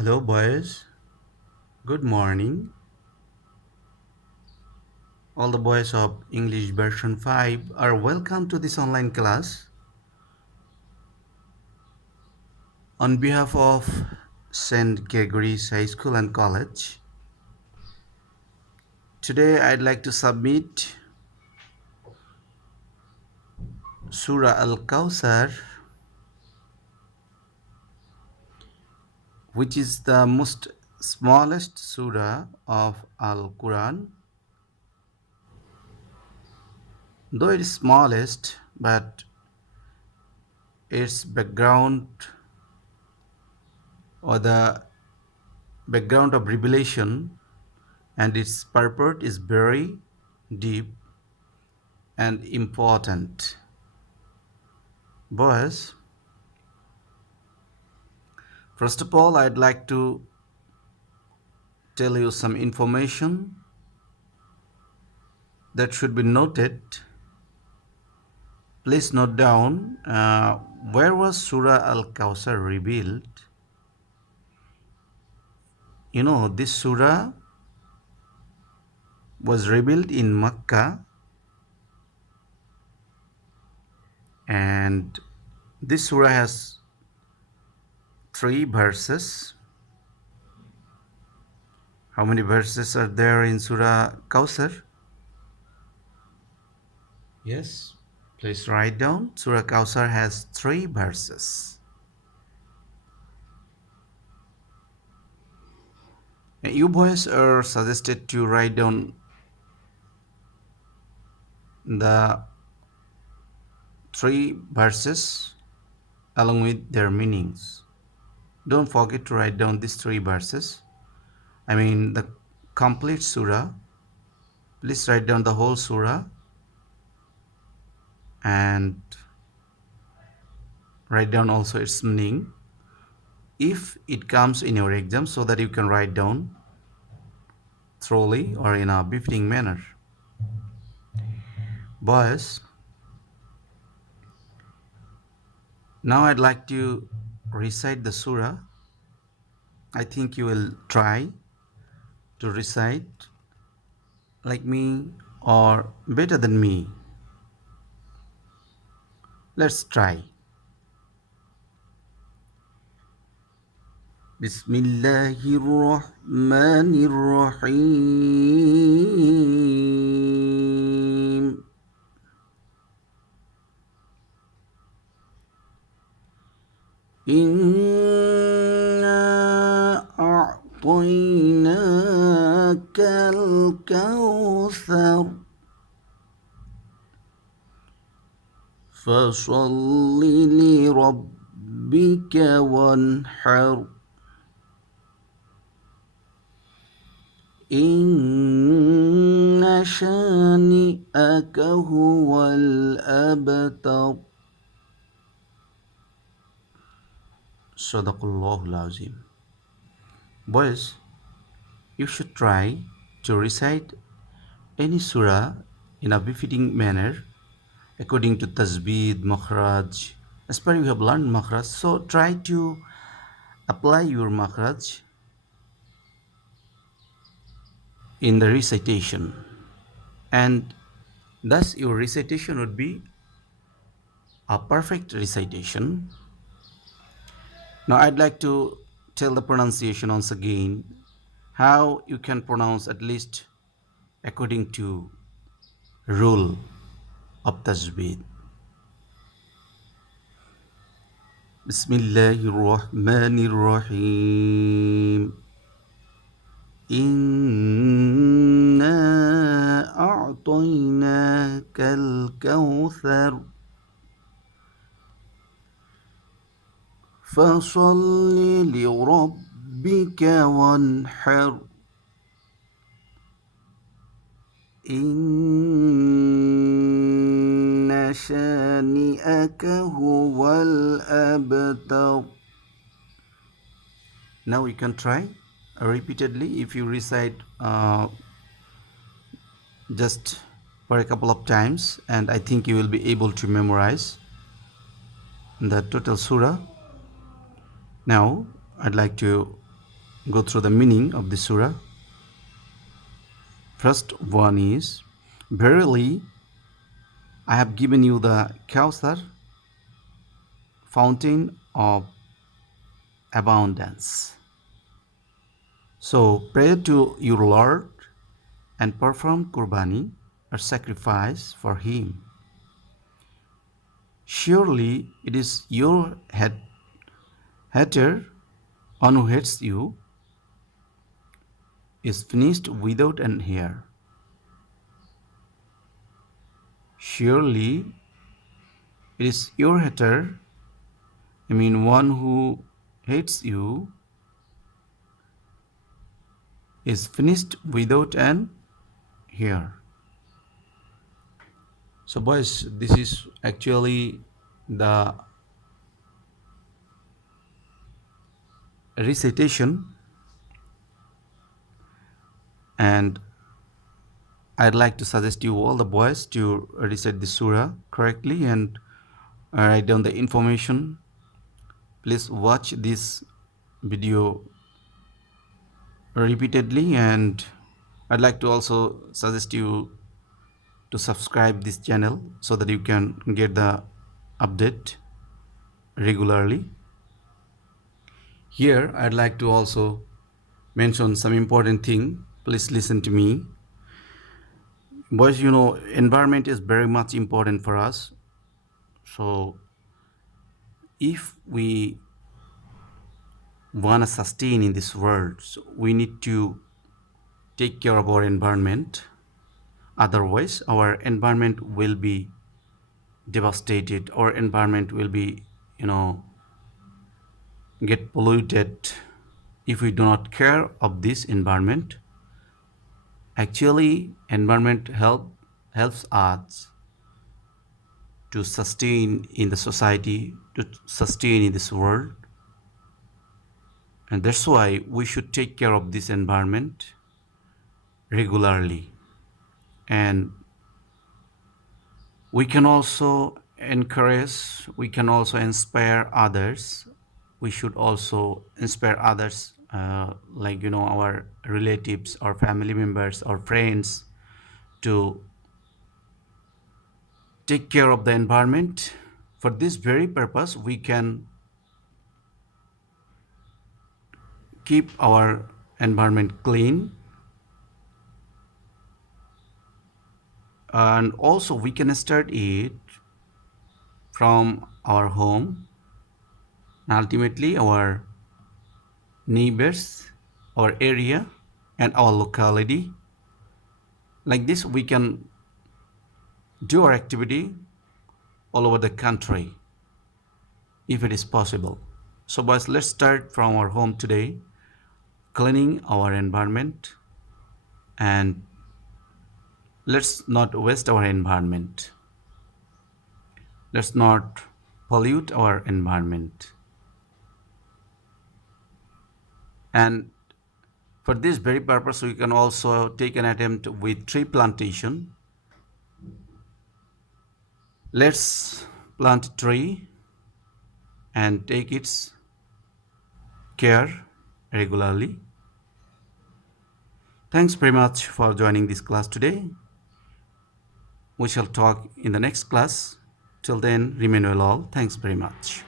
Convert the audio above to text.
Hello, boys. Good morning. All the boys of English version 5 are welcome to this online class. On behalf of St. Gregory's High School and College, today I'd like to submit Sura Al Kawthar, which is the most smallest surah of Al Quran. Though it is smallest, but its background or the background of revelation and its purport is very deep and important. Boys, first of all, I'd like to tell you some information that should be noted. Please note down where was Surah Al Kawthar revealed. You know, this surah was revealed in Makkah, and this surah has three verses. How many verses are there in Surah Kawthar? Yes, please write down. Surah Kawthar has three verses. And you boys are suggested to write down the three verses along with their meanings. Don't forget to write down these three verses. I mean the complete surah. Please write down the whole surah and write down also its meaning if it comes in your exam, so that you can write down thoroughly or in a befitting manner. Boys, now I'd like to recite the surah. I think you will try to recite like me or better than me. Let's try. Bismillahirrahmanirrahim. Inna a'tainaka al-kawthar fasalli li rabbika wanhar. Inna shani'aka huwal abtar. Sadaqallahul Azim. Boys, you should try to recite any surah in a befitting manner according to tasbih, makhraj. As per you have learned makhraj, so try to apply your makhraj in the recitation, and thus your recitation would be a perfect recitation. Now I'd like to tell the pronunciation once again, how you can pronounce at least according to rule of tajweed. Bismillahirrahmanirrahim. Inna a'tainaka al-kawthar fasalli li rabbika wanhar. Inna shani'aka huwal abtar. Now you can try repeatedly. If you recite just for a couple of times, and I think you will be able to memorize the total surah. Now I'd like to go through the meaning of the surah. First one is, verily, I have given you the Kawthar, fountain of abundance. So pray to your Lord and perform Qurbani, or sacrifice for Him. Surely it is your hater, one who hates you, is finished without an hair. Surely it is your hater, one who hates you, is finished without an hair. So, boys, this is actually the recitation, and I'd like to suggest you all the boys to recite the surah correctly and write down the information. Please watch this video repeatedly, and I'd like to also suggest you to subscribe this channel so that you can get the update regularly. Here I'd like to also mention some important thing. Please listen to me. Boys, environment is very much important for us. So if we want to sustain in this world, so we need to take care of our environment. Otherwise, our environment will be devastated. Our environment will be, get polluted if we do not care of this environment. Actually, environment helps us to sustain in the society, to sustain in this world. And that's why we should take care of this environment regularly. And we can also encourage, we can also inspire others. We should also inspire others, like our relatives, our family members, our friends, to take care of the environment. For this very purpose, we can keep our environment clean, and also we can start it from our home, and ultimately our neighbors, our area, and our locality. Like this, we can do our activity all over the country if it is possible. So boys, let's start from our home today, cleaning our environment, and let's not waste our environment. Let's not pollute our environment. And for this very purpose, we can also take an attempt with tree plantation. Let's plant a tree and take its care regularly. Thanks very much for joining this class today. We shall talk in the next class. Till then, remain well all. Thanks very much.